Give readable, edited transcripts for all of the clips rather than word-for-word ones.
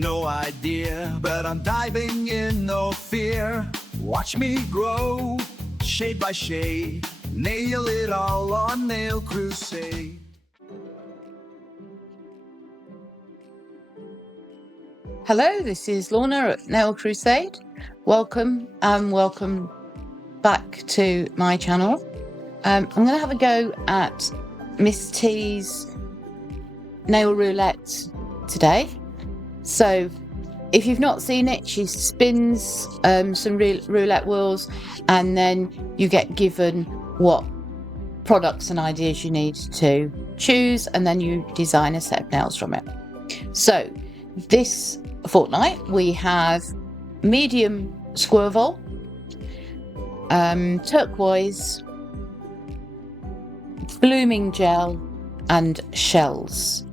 no idea, but I'm diving in, no fear. Watch me grow, shade by shade, nail it all on Nail Crusade. Hello, this is Lorna at Nail Crusade. Welcome back to my channel. I'm going to have a go at Miss T's Nail Roulette today. So if you've not seen it, she spins some roulette wheels, and then you get given what products and ideas you need to choose, and then you design a set of nails from it. So this fortnight we have medium squirrel, turquoise, blooming gel and shells.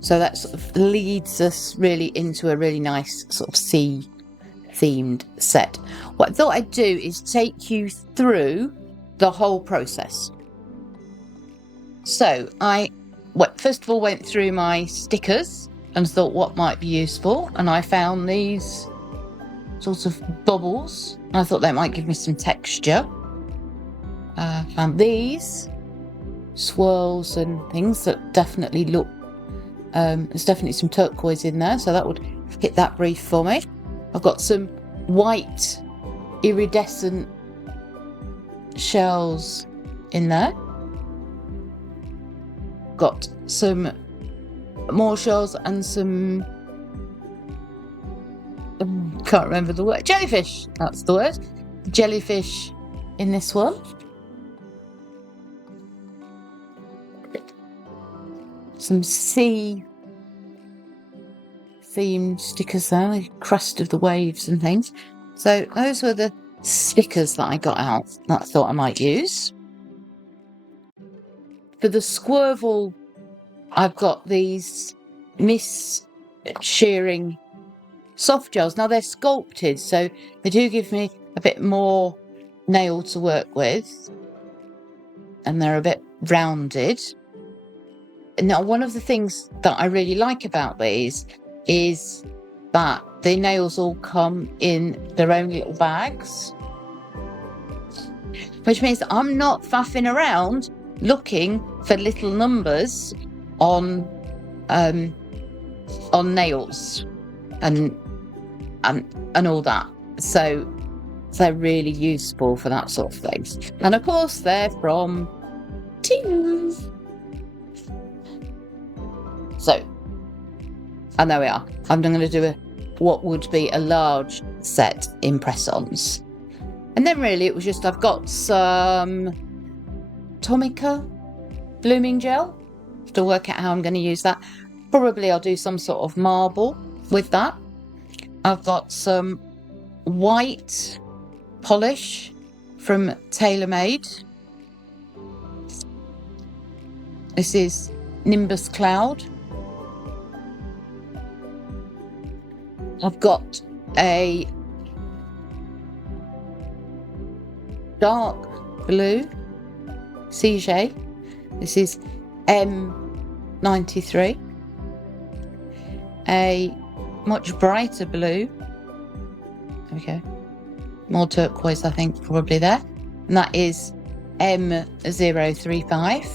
So that sort of leads us really into a really nice sort of sea themed set. What I thought I'd do is take you through the whole process. So I first of all went through my stickers and thought what might be useful, and I found these sorts of bubbles. I thought they might give me some texture. Found these swirls and things that definitely look, there's definitely some turquoise in there, so that would hit that brief for me. I've got some white iridescent shells in there. Got some more shells and some, can't remember the word, jellyfish, that's the word, jellyfish in this one. Some sea themed stickers there, the crest of the waves and things. So those were the stickers that I got out that I thought I might use. For the squirrel, I've got these Misscherring soft gels. Now they're sculpted, so they do give me a bit more nail to work with, and they're a bit rounded. Now, one of the things that I really like about these is that the nails all come in their own little bags, which means that I'm not faffing around looking for little numbers on nails and all that. So they're really useful for that sort of thing. And of course they're from Temu. So, and there we are. I'm going to do what would be a large set in press-ons. And then really it was just, I've got some Tomicca blooming gel to work out how I'm going to use that. Probably I'll do some sort of marble with that. I've got some white polish from TaylorMade. This is Nimbus Cloud. I've got a dark blue Xeija. This is M93. A much brighter blue. There we go. More turquoise, I think, probably there. And that is M035.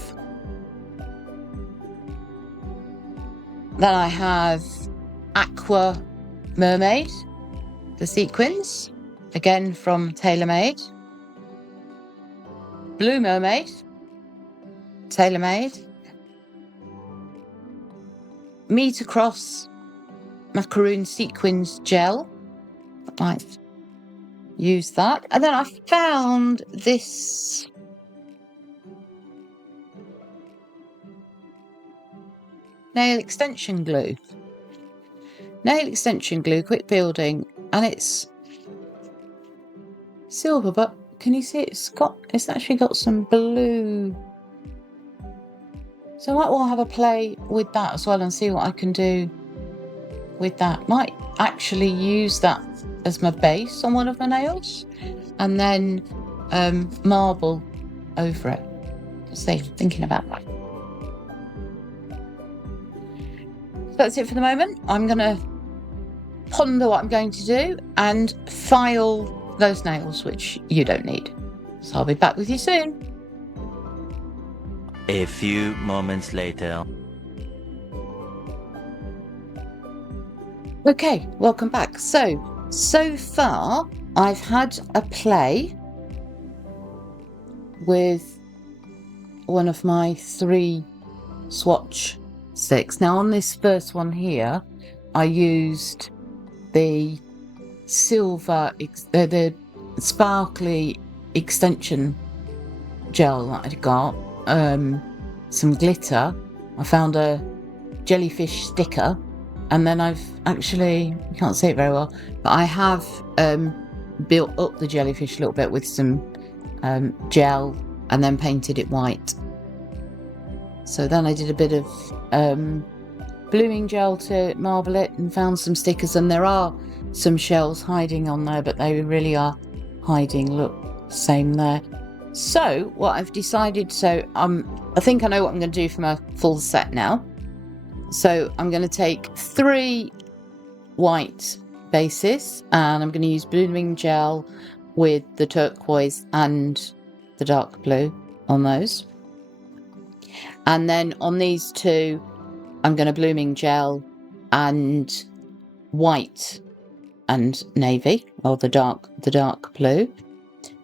Then I have Aqua Mermaid, the sequins, again from TaylorMade. Blue Mermaid, TaylorMade. Meter Cross Macaroon Sequins Gel. I might use that. And then I found this nail extension glue. Nail extension glue, quick building, and it's silver, but can you see it's actually got some blue. So I might well have a play with that as well and see what I can do with that. Might actually use that as my base on one of my nails and then marble over it. See, thinking about that. So that's it for the moment. I'm going to ponder what I'm going to do and file those nails, which you don't need. So I'll be back with you soon. A few moments later. Okay, welcome back. So far I've had a play with one of my 3 swatch sticks. Now on this first one here, I used the silver, the sparkly extension gel that I'd got, some glitter. I found a jellyfish sticker, and then I've actually, you can't see it very well, but I have built up the jellyfish a little bit with some gel and then painted it white. So then I did a bit of blooming gel to marble it and found some stickers, and there are some shells hiding on there, but they really are hiding. Look, same there. So what I've decided, I think I know what I'm going to do for my full set now. So I'm going to take 3 white bases, and I'm going to use blooming gel with the turquoise and the dark blue on those. And then on these 2, I'm going to blooming gel and white and navy, or the dark blue.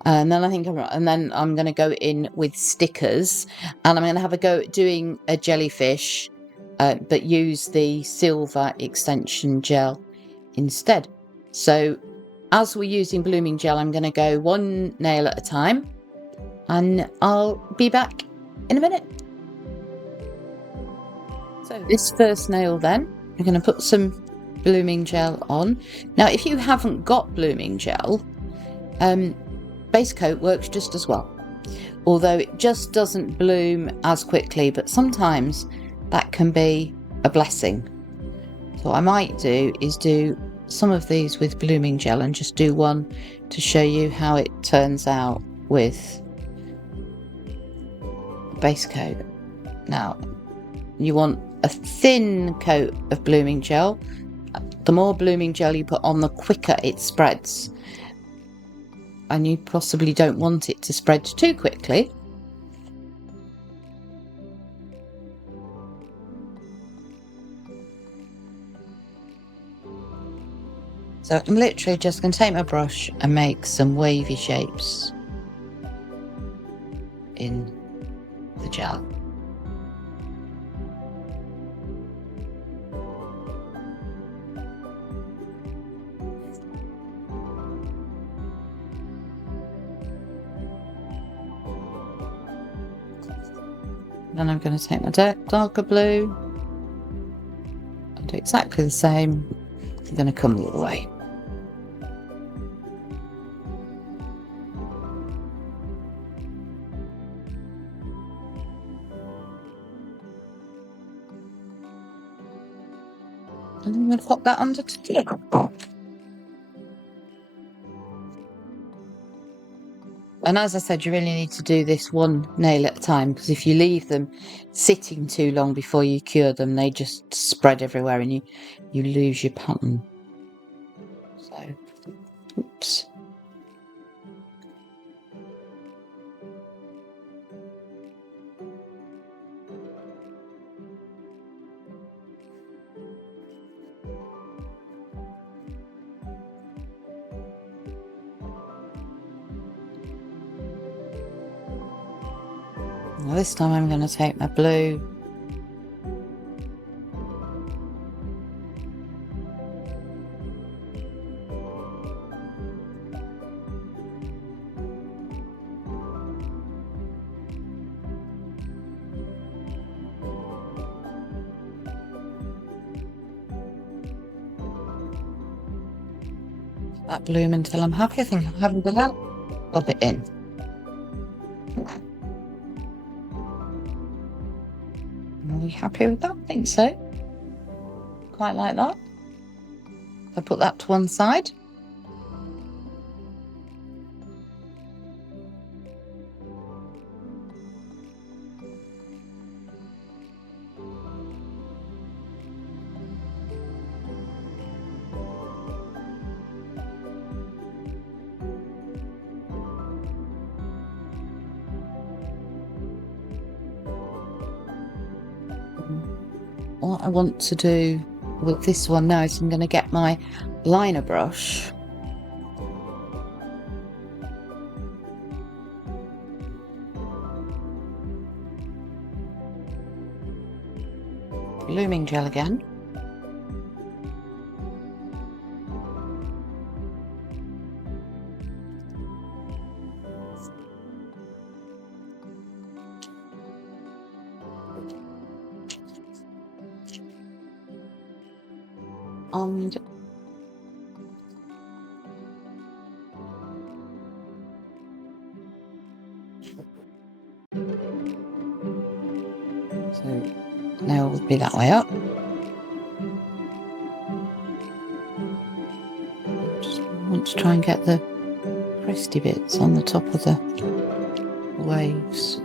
And then I'm going to go in with stickers, and I'm going to have a go at doing a jellyfish, but use the silver extension gel instead. So as we're using blooming gel, I'm going to go 1 nail at a time, and I'll be back in a minute. So this first nail then, I'm going to put some blooming gel on. Now if you haven't got blooming gel, base coat works just as well, although it just doesn't bloom as quickly, but sometimes that can be a blessing. So what I might do is do some of these with blooming gel and just do one to show you how it turns out with base coat. Now you want a thin coat of blooming gel. The more blooming gel you put on, the quicker it spreads, and you possibly don't want it to spread too quickly. So I'm literally just going to take my brush and make some wavy shapes in the gel. Then I'm going to take my darker blue and do exactly the same. I'm going to come all the way. And I'm going to pop that under together. And as I said, you really need to do this 1 nail at a time, because if you leave them sitting too long before you cure them, they just spread everywhere and you lose your pattern. So, oops. Now this time I'm going to take my blue that bloom until I'm happy. I think I'm happy with that. Pop it in. Are we happy with that? I think so. Quite like that. I put that to one side. what I want to do with this one now is I'm going to get my liner brush. Blooming gel again. And so now we'll be that way up. Just want to try and get the cresty bits on the top of the waves.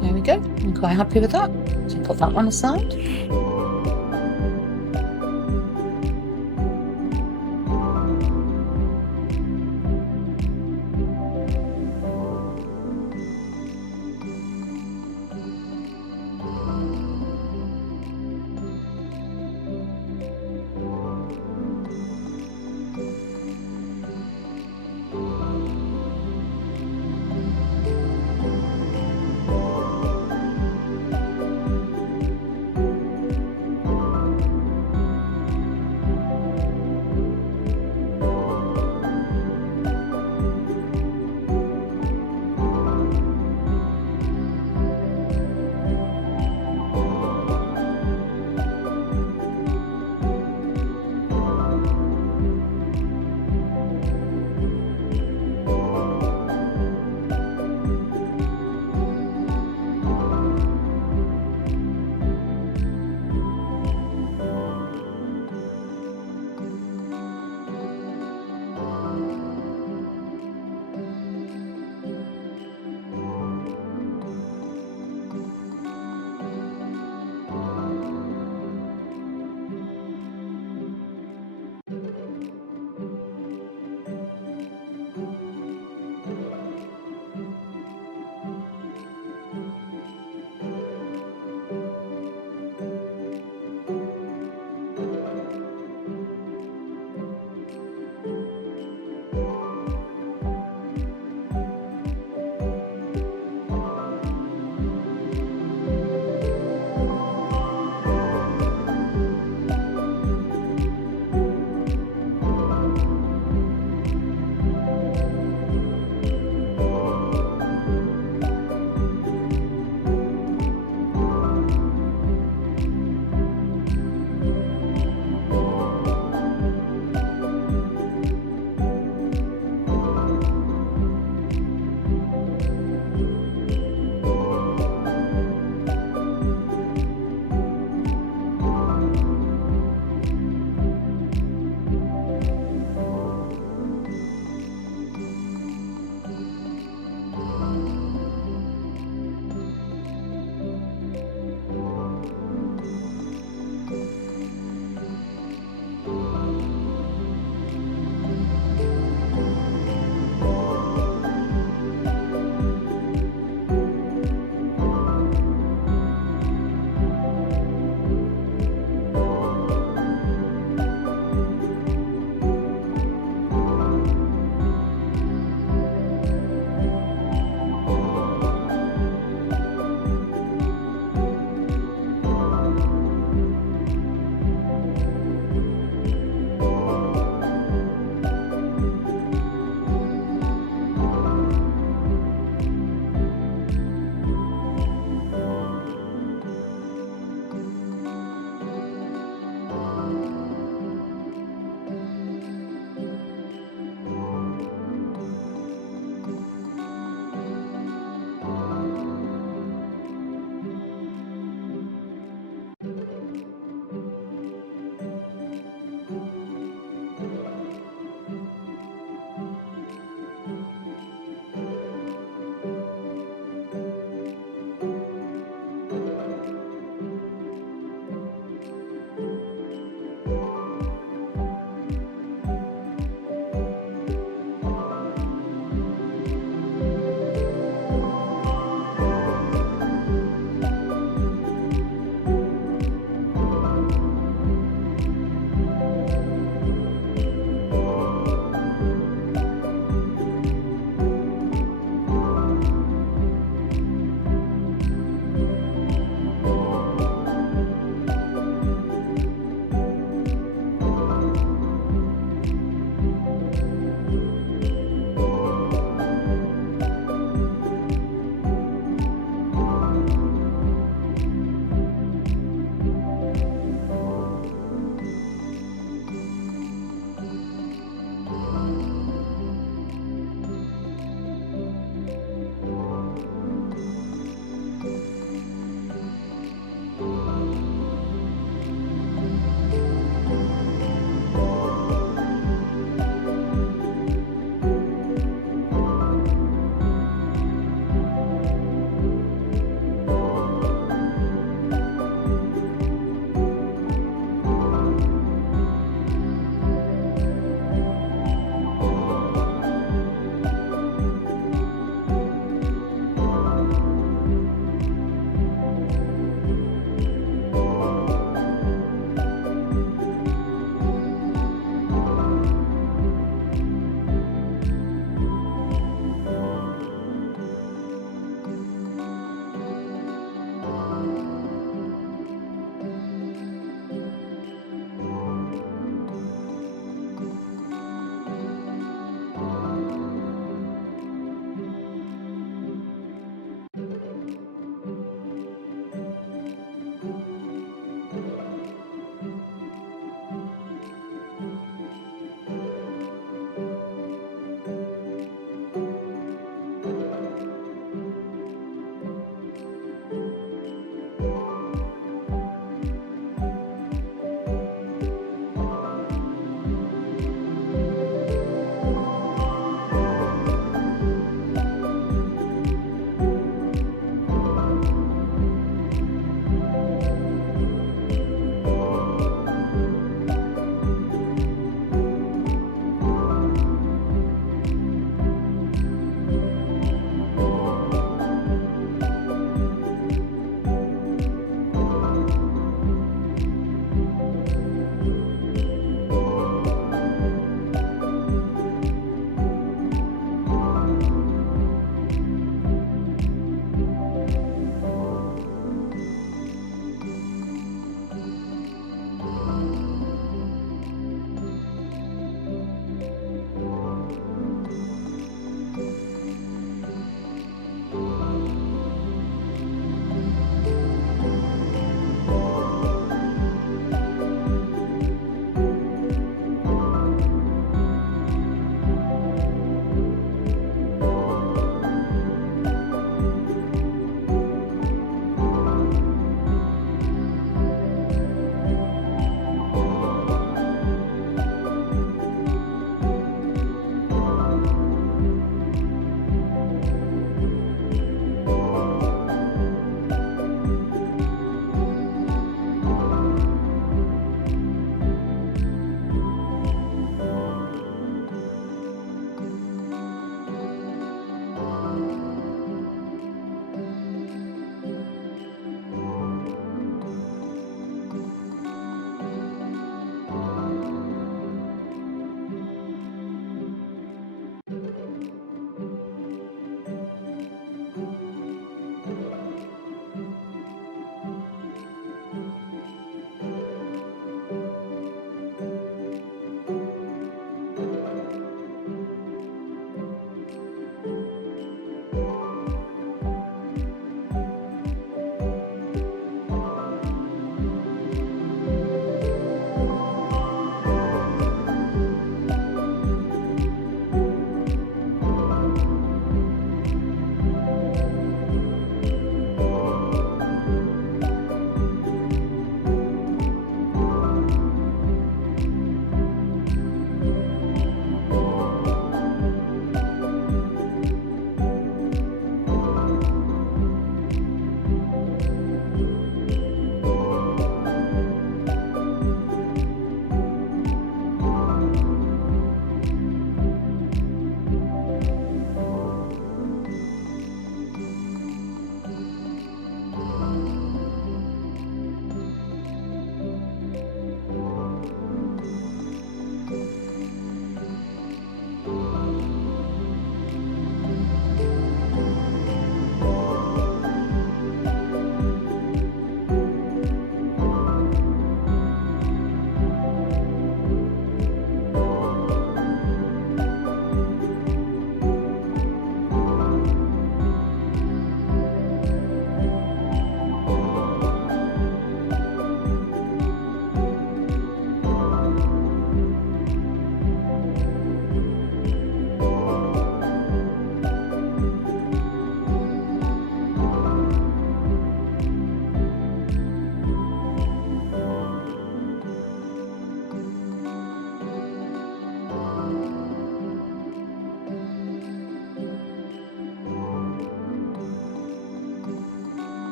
There we go. I'm quite happy with that. So put that one aside.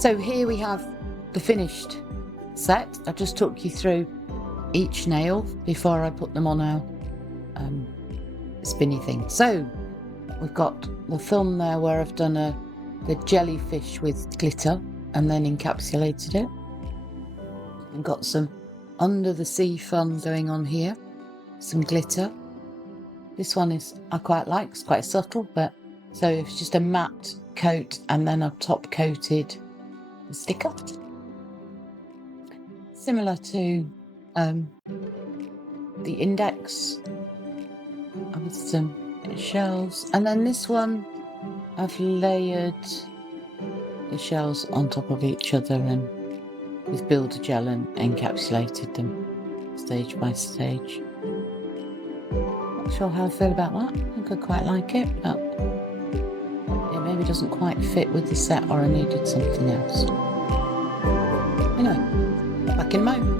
So here we have the finished set. I just took you through each nail before I put them on our spinny thing. So we've got the thumb there where I've done the jellyfish with glitter and then encapsulated it. I've got some under the sea fun going on here, some glitter. This one I quite like, it's quite subtle, but so it's just a matte coat and then I've top coated the sticker. Similar to the index with some shells. And then this one, I've layered the shells on top of each other and with builder gel and encapsulated them stage by stage. Not sure how I feel about that. I think I quite like it, but it maybe doesn't quite fit with the set or I needed something else. Anyway, back in a moment.